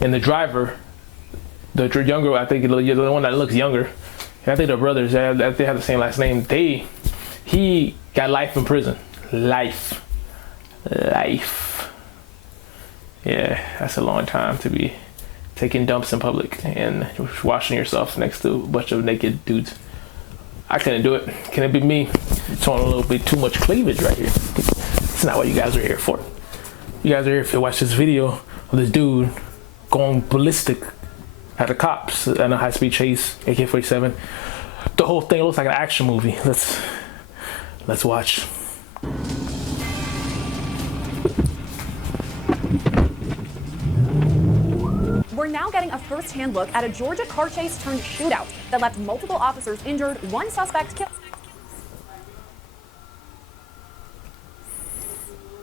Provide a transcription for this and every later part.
and the driver, the younger, I think the one that looks younger, and I think the brothers, they have the same last name. He got life in prison. Life. Yeah, that's a long time to be taking dumps in public and washing yourself next to a bunch of naked dudes. I couldn't do it. Can it be me? Showing a little bit too much cleavage right here. It's not what you guys are here for. You guys are here to watch this video of this dude going ballistic at the cops in a high-speed chase, AK-47. The whole thing looks like an action movie. Let's watch. We're now getting a first-hand look at a Georgia car chase turned shootout that left multiple officers injured, one suspect killed.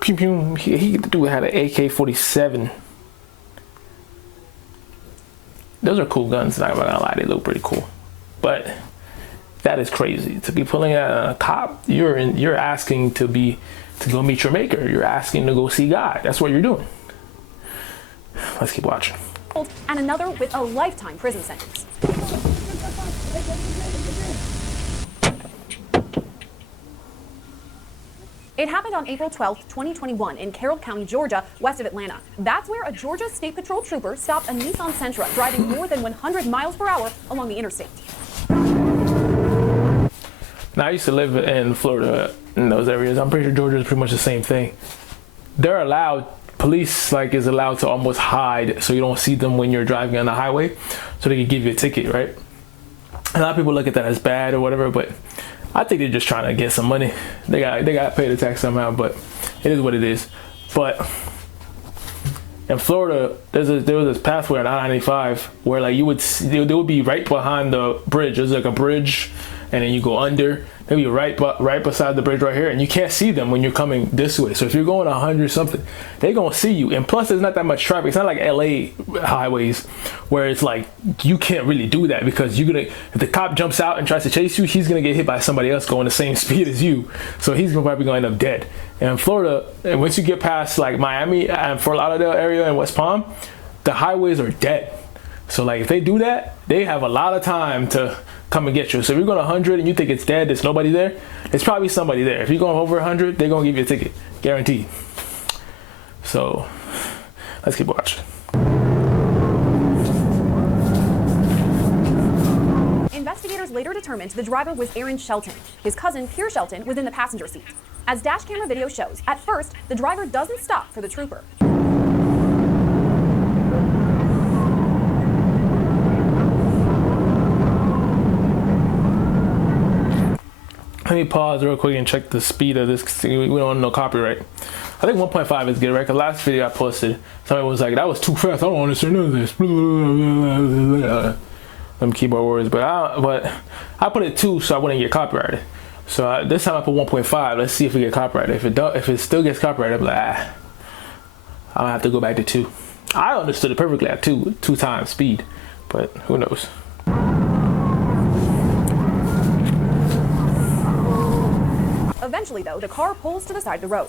Pew pew. The dude had an AK-47. Those are cool guns, not gonna lie, they look pretty cool. But that is crazy. To be pulling at a cop, you're asking to go meet your maker. You're asking to go see God. That's what you're doing. Let's keep watching. And another with a lifetime prison sentence. It happened on April 12, 2021 in Carroll County, Georgia, west of Atlanta. That's where a Georgia State Patrol trooper stopped a Nissan Sentra driving more than 100 miles per hour along the interstate. Now, I used to live in Florida in those areas. I'm pretty sure Georgia is pretty much the same thing. They're allowed, police is allowed to almost hide so you don't see them when you're driving on the highway, so they can give you a ticket, right? A lot of people look at that as bad or whatever, but I think they're just trying to get some money. They got to pay the tax somehow, but it is what it is. But in Florida, there was this pathway on I-95 where like they would be right behind the bridge. There's like a bridge, and then you go under. They'll be right beside the bridge right here, and you can't see them when you're coming this way. So if you're going 100 something, they're gonna see you. And plus, there's not that much traffic. It's not like LA highways where it's like you can't really do that because if the cop jumps out and tries to chase you, he's gonna get hit by somebody else going the same speed as you. So he's probably gonna end up dead. And in Florida, and once you get past like Miami and Fort Lauderdale area and West Palm, the highways are dead. So like if they do that, they have a lot of time to come and get you. So if you're going 100 and you think it's dead, there's nobody there, there's probably somebody there. If you're going over 100, they're going to give you a ticket, guaranteed. So let's keep watching. Investigators later determined the driver was Aaron Shelton. His cousin, Pierre Shelton, was in the passenger seat. As dash camera video shows, at first, the driver doesn't stop for the trooper. Let me pause real quick and check the speed of this. We don't want no copyright. I think 1.5 is good, right? Because last video I posted, somebody was like, that was too fast. I don't understand none of this. Them keyboard words. But I put it 2 so I wouldn't get copyrighted. So this time I put 1.5. Let's see if we get copyrighted. If it still gets copyrighted, I'm like, I'm gonna have to go back to 2. I understood it perfectly at 2 times speed, but who knows? Eventually, though, the car pulls to the side of the road.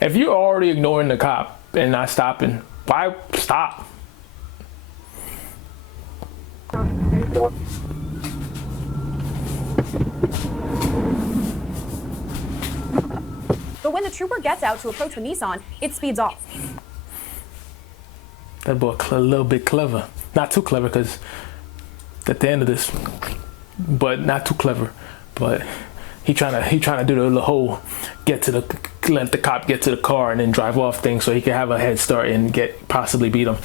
If you're already ignoring the cop and not stopping, why stop? But when the trooper gets out to approach the Nissan, it speeds off. That boy a little bit clever. Not too clever, because at the end of this, but not too clever. But he trying to do the whole let the cop get to the car and then drive off thing so he can have a head start and possibly beat him.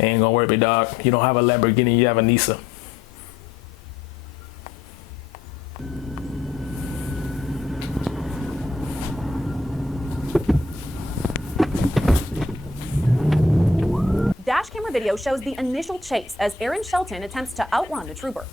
Ain't gonna worry, big dog. You don't have a Lamborghini, you have a Nissan. Dash camera video shows the initial chase as Aaron Shelton attempts to outrun the trooper.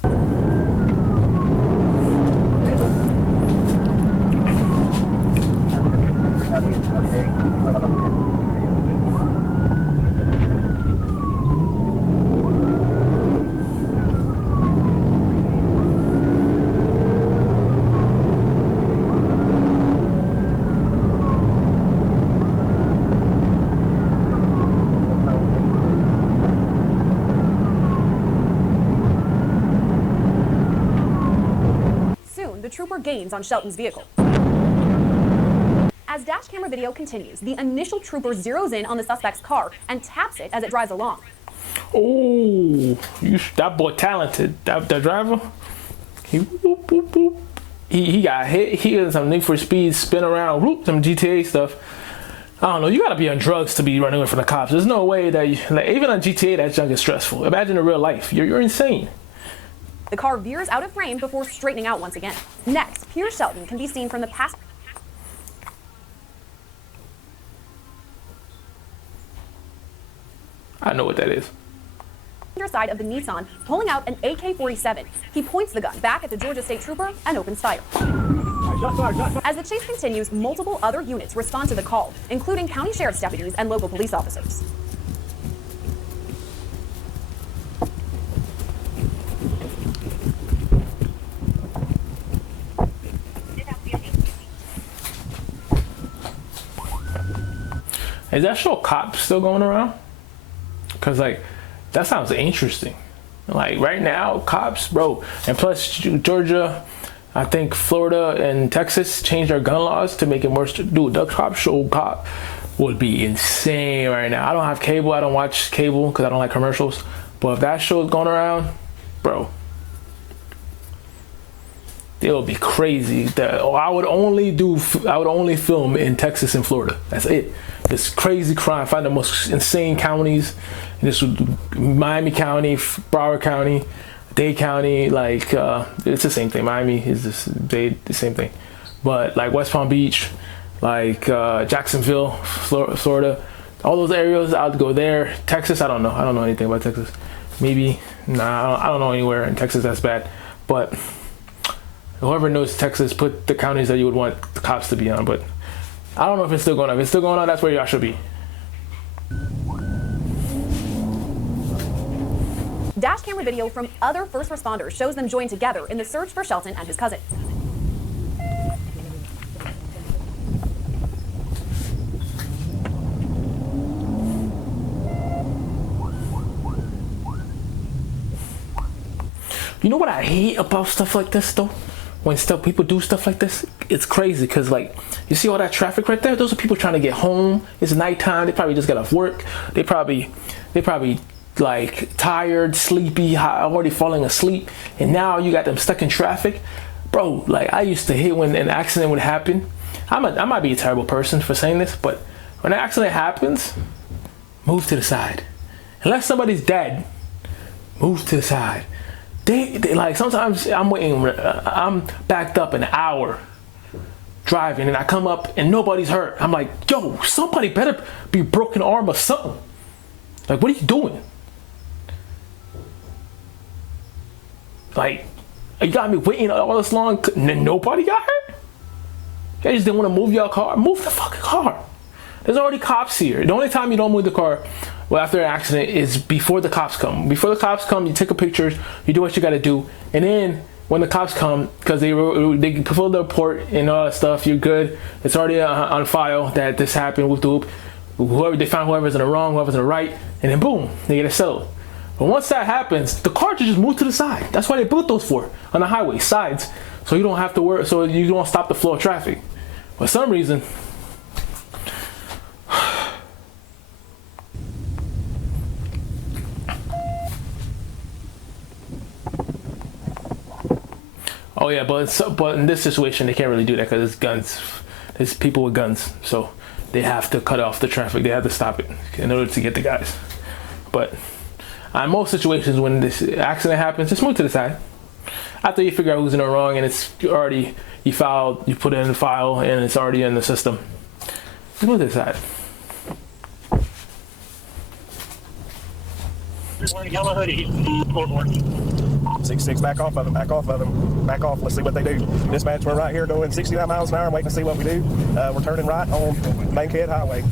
gains on Shelton's vehicle. As dash camera video continues, the initial trooper zeroes in on the suspect's car and taps it as it drives along. Oh, that boy talented. That driver, he got hit. He got some Need for Speed spin around, whoop, some GTA stuff. I don't know. You gotta be on drugs to be running away from the cops. There's no way that even on GTA that junk is stressful. Imagine in real life. You're insane. The car veers out of frame before straightening out once again. Next, Pierce Shelton can be seen from the passenger I know what that is. side of the Nissan, pulling out an AK-47. He points the gun back at the Georgia State Trooper and opens fire. As the chase continues, multiple other units respond to the call, including county sheriff's deputies and local police officers. Is that show Cops still going around? Cause like, that sounds interesting. Like right now, Cops, bro, and plus Georgia, I think Florida and Texas changed their gun laws to make it more strict. Dude, the Cop show Cop would be insane right now. I don't have cable. I don't watch cable because I don't like commercials. But if that show is going around, bro, it would be crazy. I would only film in Texas and Florida. That's it. This crazy crime. Find the most insane counties. This would Miami County, Broward County, Dade County. Like it's the same thing. Miami is the same thing. But like West Palm Beach, like Jacksonville, Florida, all those areas, I'd go there. Texas, I don't know. I don't know anything about Texas. Maybe, nah, I don't know anywhere in Texas that's bad. But whoever knows Texas, put the counties that you would want the cops to be on. But I don't know if it's still going on. If it's still going on, that's where y'all should be. Dash camera video from other first responders shows them joined together in the search for Shelton and his cousin. You know what I hate about stuff like this though? When people do stuff like this, it's crazy because like you see all that traffic right there. Those are people trying to get home. It's nighttime. They probably just got off work. They probably like tired, sleepy, already falling asleep, and now you got them stuck in traffic, bro. Like I used to hate when an accident would happen. I might be a terrible person for saying this, but when an accident happens, move to the side. Unless somebody's dead, move to the side. They like sometimes I'm waiting. I'm backed up an hour driving, and I come up and nobody's hurt. I'm like, yo, somebody better be broken arm or something. Like, what are you doing? Like, you got me waiting all this long. Nobody got hurt? You just didn't want to move your car? Move the fucking car. There's already cops here. The only time you don't move the car, well, after an accident is before the cops come. Before the cops come, you take a picture, you do what you got to do. And then when the cops come, because they fulfill the report and all that stuff, you're good. It's already on file that this happened, whoop de whoop. Whoever they found, whoever's in the wrong, whoever's in the right, and then boom, they get it settled. But once that happens, the car should just move to the side. That's why they built those for on the highway sides, so you don't have to worry, so you don't stop the flow of traffic. For some reason, oh yeah, but in this situation they can't really do that because it's guns. There's people with guns, so they have to cut off the traffic. They have to stop it in order to get the guys. But in most situations when this accident happens, just move to the side. After you figure out who's in the wrong and it's already, you put it in the file and it's already in the system, just move to the side. Yellow hoodie, 66, back off of them, back off of them, back off, let's see what they do. Dispatch, we're right here doing 69 miles an hour, waiting to see what we do. We're turning right on Bankhead Highway.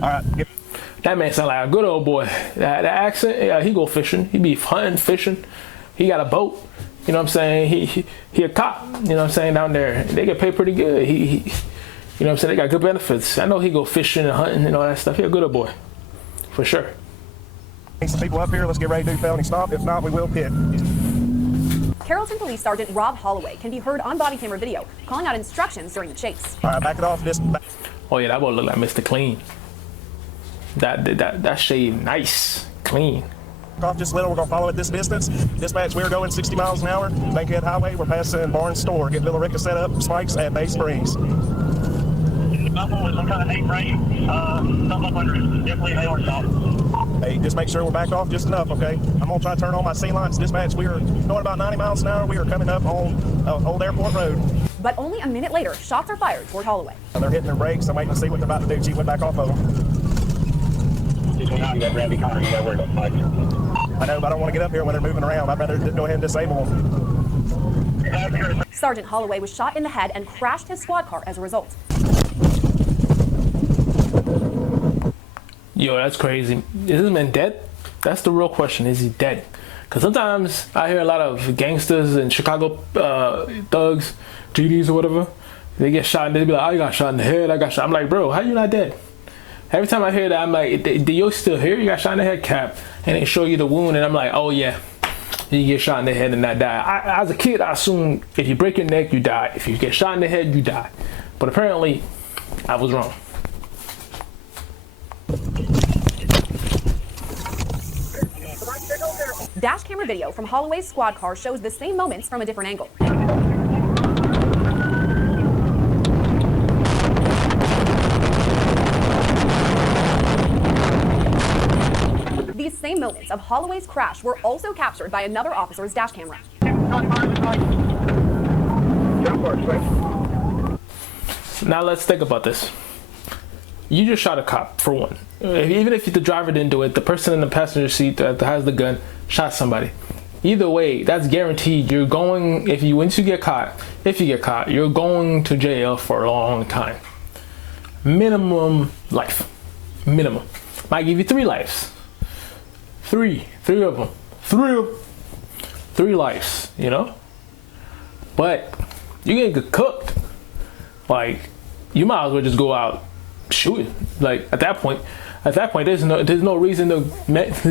All right. That man sound like a good old boy. That accent, he go fishing, he be hunting, fishing. He got a boat, you know what I'm saying? He a cop, you know what I'm saying, down there. They get paid pretty good. He you know what I'm saying, they got good benefits. I know he go fishing and hunting and all that stuff. He a good old boy. For sure. Need some people up here. Let's get ready to do felony stop. If not, we will pit. Carrollton Police Sergeant Rob Holloway can be heard on body camera video calling out instructions during the chase. All right, back it off. Oh yeah, that boy look like Mr. Clean. That shade nice, clean. Off just a little. We're going to follow at this distance. Dispatch, we're going 60 miles an hour. Bankhead Highway. We're passing Barnes Store. Get Villa Rica set up. Spikes at Bay Springs. Buffalo with some kind of A-frame, some up under it. Definitely a or stop. Hey, just make sure we're backed off just enough, okay? I'm going to try to turn on my sea lights. Dispatch, we are going about 90 miles an hour. We are coming up on Old Airport Road. But only a minute later, shots are fired toward Holloway. They're hitting their brakes. I'm waiting to see what they're about to do. Chief went back off of them. That Randy Connor, you got worried about spikes. I know, but I don't want to get up here when they're moving around. I'd rather go ahead and disable them. Sergeant Holloway was shot in the head and crashed his squad car as a result. Yo, that's crazy. Is this man dead? That's the real question. Is he dead? Because sometimes I hear a lot of gangsters and Chicago thugs, GDs or whatever. They get shot and they be like, "Oh, you got shot in the head. I got shot." I'm like, bro, how you not dead? Every time I hear that, I'm like, "Do you still here? You got shot in the head, cap?" And they show you the wound, and I'm like, "Oh yeah, you get shot in the head and not die." As a kid, I assumed if you break your neck, you die. If you get shot in the head, you die. But apparently, I was wrong. Dash camera video from Holloway's squad car shows the same moments from a different angle. These same moments of Holloway's crash were also captured by another officer's dash camera. Now let's think about this. You just shot a cop, for one. Even if the driver didn't do it, the person in the passenger seat that has the gun shot somebody. Either way, that's guaranteed. You're going, if you get caught, you're going to jail for a long time. Minimum life. Minimum. Might give you 3 lives. Three of them. 3 lives, you know? But you get cooked. Like, you might as well just go out shooting. Like, at that point, there's no reason to,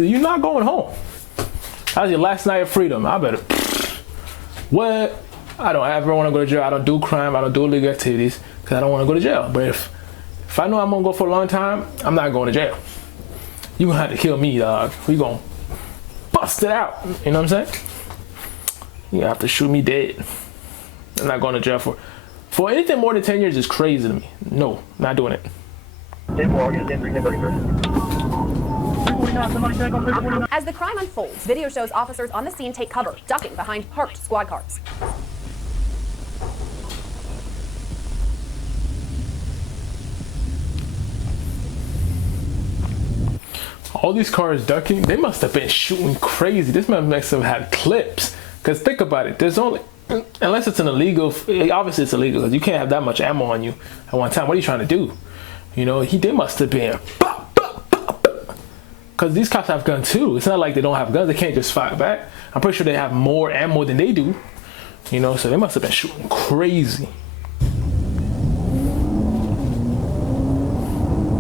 you're not going home. That was your last night of freedom. I better, what? I don't ever want to go to jail. I don't do crime. I don't do illegal activities because I don't want to go to jail. But if I know I'm going to go for a long time, I'm not going to jail. You're going to have to kill me, dog. We going to bust it out. You know what I'm saying? You have to shoot me dead. I'm not going to jail for anything more than 10 years is crazy to me. No, not doing it. As the crime unfolds, video shows officers on the scene take cover, ducking behind parked squad cars. All these cars ducking, they must have been shooting crazy. This man must have had clips. Because think about it, there's only, unless it's an illegal, obviously it's illegal because you can't have that much ammo on you at one time. What are you trying to do? You know, they must have been, because these cops have guns too. It's not like they don't have guns. They can't just fight back. I'm pretty sure they have more ammo than they do. You know, so they must have been shooting crazy.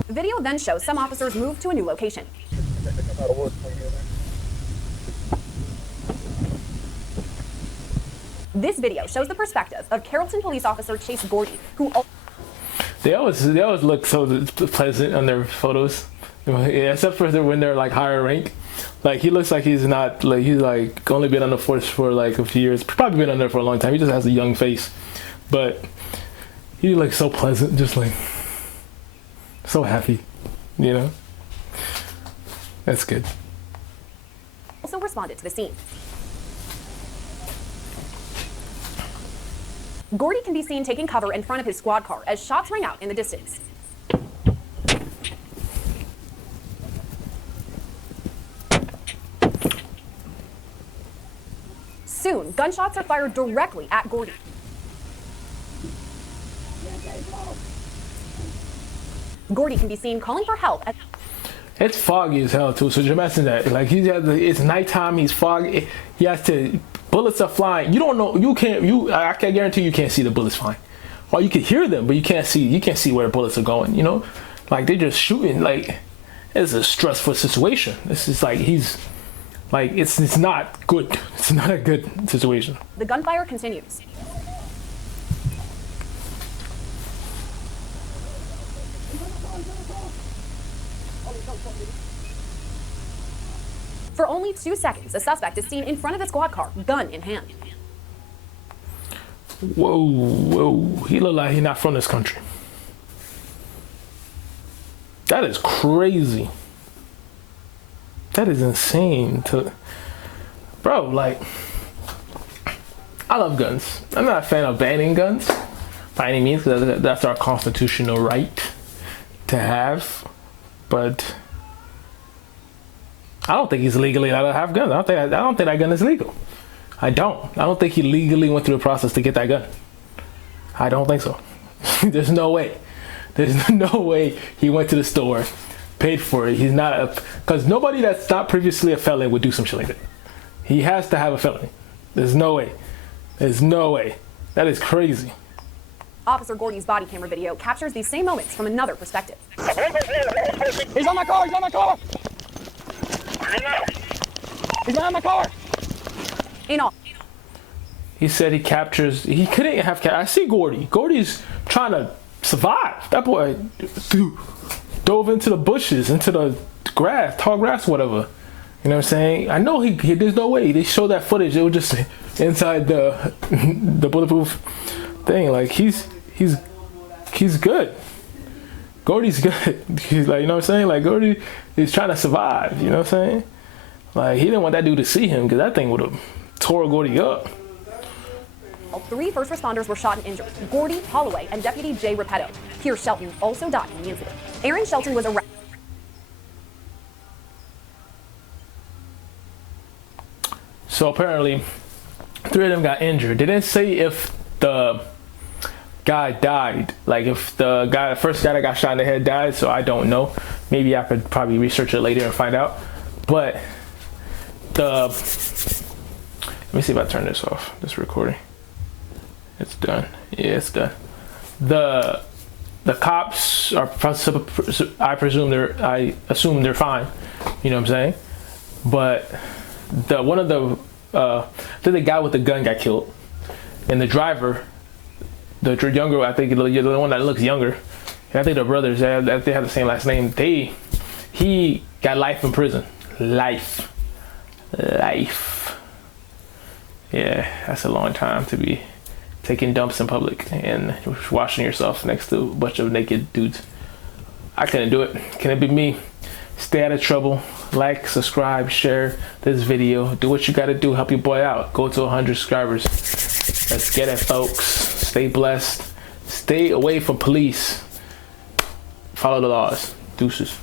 Video then shows some officers move to a new location. This video shows the perspective of Carrollton police officer Chase Gordy, who they always look so pleasant on their photos, except for when they're like higher rank. Like he looks like he's not like he's like only been on the force for like a few years, probably been on there for a long time. He just has a young face, but he looks so pleasant, just like so happy, you know. That's good. Also responded to the scene. Gordy can be seen taking cover in front of his squad car as shots ring out in the distance. Soon, gunshots are fired directly at Gordy. Gordy can be seen calling for help. It's foggy as hell too, so just imagine that. Like it's nighttime, he's foggy. He has to. Bullets are flying. You don't know. I can guarantee you can't see the bullets flying. Or you can hear them, but you can't see. You can't see where the bullets are going. You know, like they're just shooting. Like it's a stressful situation. This is like he's like it's not good. It's not a good situation. The gunfire continues. For only 2 seconds, a suspect is seen in front of the squad car, gun in hand. Whoa. He look like he's not from this country. That is crazy. That is insane bro, like, I love guns. I'm not a fan of banning guns by any means, because that's our constitutional right to have. But I don't think he's legally allowed to have guns. I don't think that gun is legal. I don't think he legally went through the process to get that gun. I don't think so. There's no way. There's no way he went to the store, paid for it. He's not because nobody that's not previously a felon would do some shit like that. He has to have a felony. There's no way. There's no way. That is crazy. Officer Gordy's body camera video captures these same moments from another perspective. He's on my car! He's on my car! He's behind my car! In all, He said he couldn't have I see Gordy. Gordy's trying to survive. That boy dove into the bushes, into the grass, tall grass, whatever. You know what I'm saying? I know he there's no way. They showed that footage. It was just inside the bulletproof thing. Like he's good. Gordy's good. He's like, you know what I'm saying? Like Gordy is trying to survive. You know what I'm saying? Like he didn't want that dude to see him, because that thing would have tore Gordy up. 3 first responders were shot and injured: Gordy, Holloway, and Deputy Jay Repetto. Pierce Shelton also died in the incident. Aaron Shelton was arrested. So apparently 3 of them got injured. They didn't say if the guy died, like if the first guy that got shot in the head died, so I don't know. Maybe I could probably research it later and find out. But let me see if I turn this off, this recording. It's done. Yeah, it's done. The cops are, I assume they're fine. You know what I'm saying? But the guy with the gun got killed, and the driver, the younger, I think the one that looks younger, and I think the brothers, they have the same last name. He got life in prison. Life. Yeah, that's a long time to be taking dumps in public and washing yourself next to a bunch of naked dudes. I couldn't do it. Can it be me? Stay out of trouble. Like, subscribe, share this video. Do what you gotta do. Help your boy out. Go to 100 subscribers. Let's get it, folks. Stay blessed. Stay away from police. Follow the laws. Deuces.